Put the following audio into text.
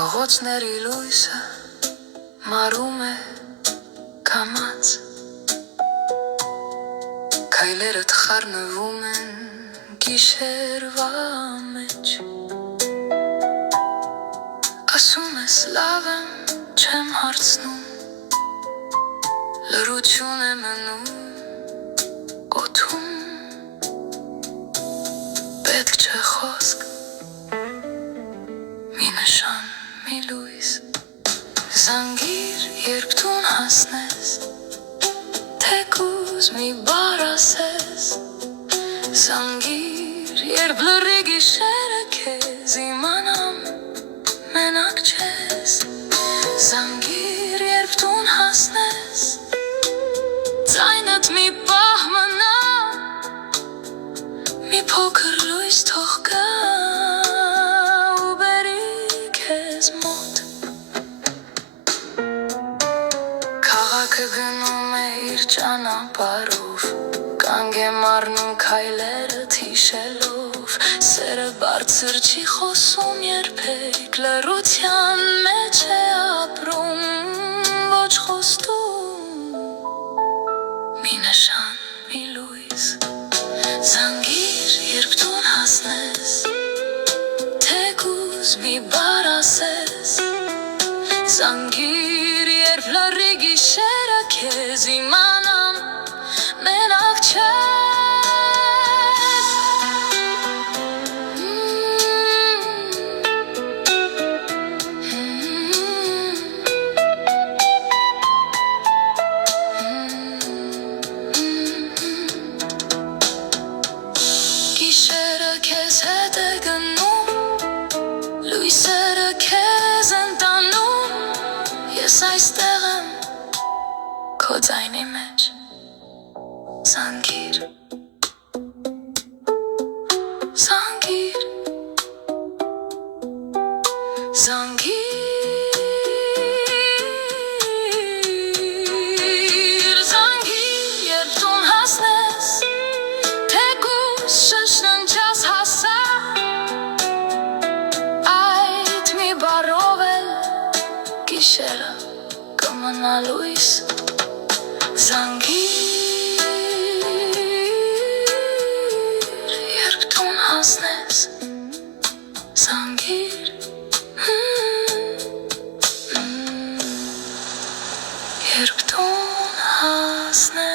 Փողոցների լույսը մարում է կամաց, քայլերդ խառնվում են գիշերվա մեջ, ասում ես լավ եմ, չեմ հարցնում, լռություն է մնում օդում, պետք չէ խոսք, մի նշան, մի լույս, զանգիր, երբ տուն հասնես, թեկուզ մի բառ ասես, զանգիր, երբ լռի գիշերը քեզ, իմանամ, մենակ չես, զանգիր, երբ տուն հասնես, ձայնդ մի պահ մնա, մի փոքր լույս թող գա ու բերի քեզ մոտ, քաղաքը գնում է իր ճանապարհով, կանգ եմ առնում քայլերդ հիշելով, սերը բարձր չի խոսում երբեք, լռության մեջ է ապրում, ոչ խոստում, մի նշան, մի լույս, զանգիր, երբ տուն հասնես, թեկուզ մի բառ ասես, զանգիր, երբ լռի գիշերը քեզ, իմանամ, մենակ չես, գիշերը քեզ հետ է գնում, լույսերը քեզ են տանում, ես այստեղ եմ, քո ձայնի մեջ, զանգիր, զանգիր, զանգիր, զանգիր, երբ տուն հասնես, թեկուզ շշնջաս հասա, այդ մի բառով էլ գիշերը կմնա լույս, զանգիր, երբ տուն հասնես, զանգիր, երբ տուն հասնես